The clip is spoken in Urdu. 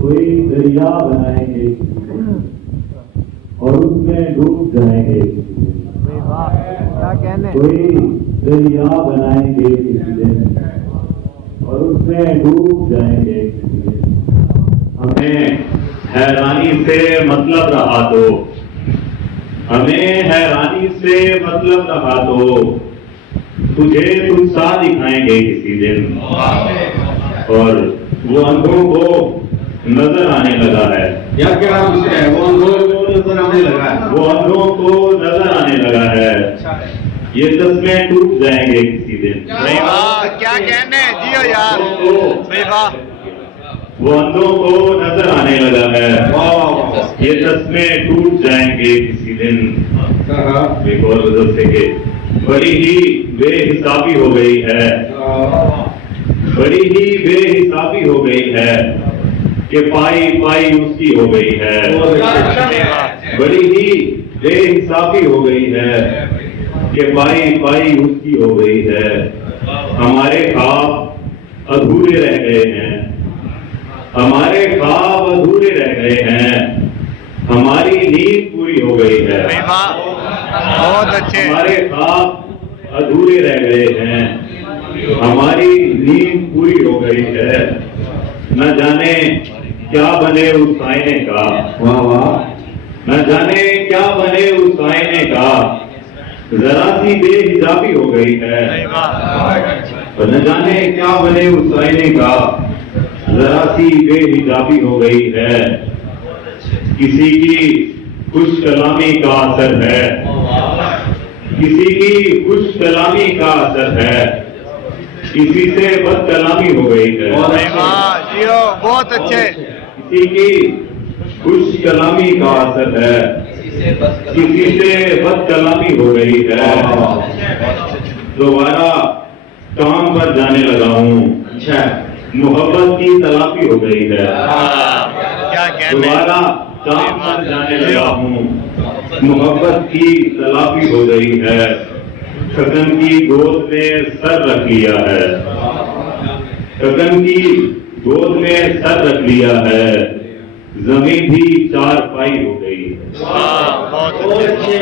کوئی دریا بنائیں گے اور اس میں ڈوب جائیں گے. کوئی دریا بنائیں گے کسی دن اور اس میں ڈوب جائیں گے. ہمیں حیرانی سے مطلب رہا تو تجھے تجھ سا دکھائیں گے کسی دن. اور وہ اندھوں کو نظر آنے لگا ہے. یا کیا ہے وہ اندھوں کو نظر آنے لگا ہے. وہ اندھوں کو نظر آنے لگا ہے. یہ چشمے ٹوٹ جائیں گے کسی دن. کیا کہنے جیو یار. وہ اندھوں کو نظر آنے لگا ہے. یہ چشمے ٹوٹ جائیں گے کسی دن. ایک اور غزل سے کہ بڑی ہی بے حسابی ہو گئی ہے. بڑی ہی بے حسابی ہو گئی ہے کہ پائی پائی اس کی ہو گئی ہے. بڑی ہی بے حسابی ہو گئی ہے کہ پائی پائی اس کی ہو گئی ہے. ہمارے خواب ادھورے رہ گئے ہیں. ہمارے خواب ادھورے رہ گئے ہیں. ہماری نیند پوری ہو گئی ہے. بہت اچھے. ہمارے خواب ادھورے رہ گئے ہیں. ہماری نیند پوری ہو گئی ہے. نہ جانے کیا بنے اس آئینے کا. نہ جانے کیا بنے اس آئینے کا. ذرا سی بے حجابی ہو گئی ہے. نہ جانے کیا بنے اس آئینے کا. ذرا سی بے حجابی ہو گئی ہے. کسی کی خوش کلامی کا اثر ہے. کسی کی خوش کلامی کا اثر ہے. کسی سے بد کلامی ہو گئی ہے. بہت اچھے. کسی کی خوش کلامی کا اثر ہے. کسی سے بد کلامی ہو گئی ہے. دوبارہ کام پر جانے لگا ہوں. محبت کی تلافی ہو گئی ہے. دوبارہ کام پر جانے لگا ہوں. محبت کی تلافی ہو گئی ہے. شگن کی گود میں سر رکھ لیا ہے. شگن کی گود میں سر رکھ لیا ہے. زمین بھی چار پائی ہو گئی. بہت اچھے.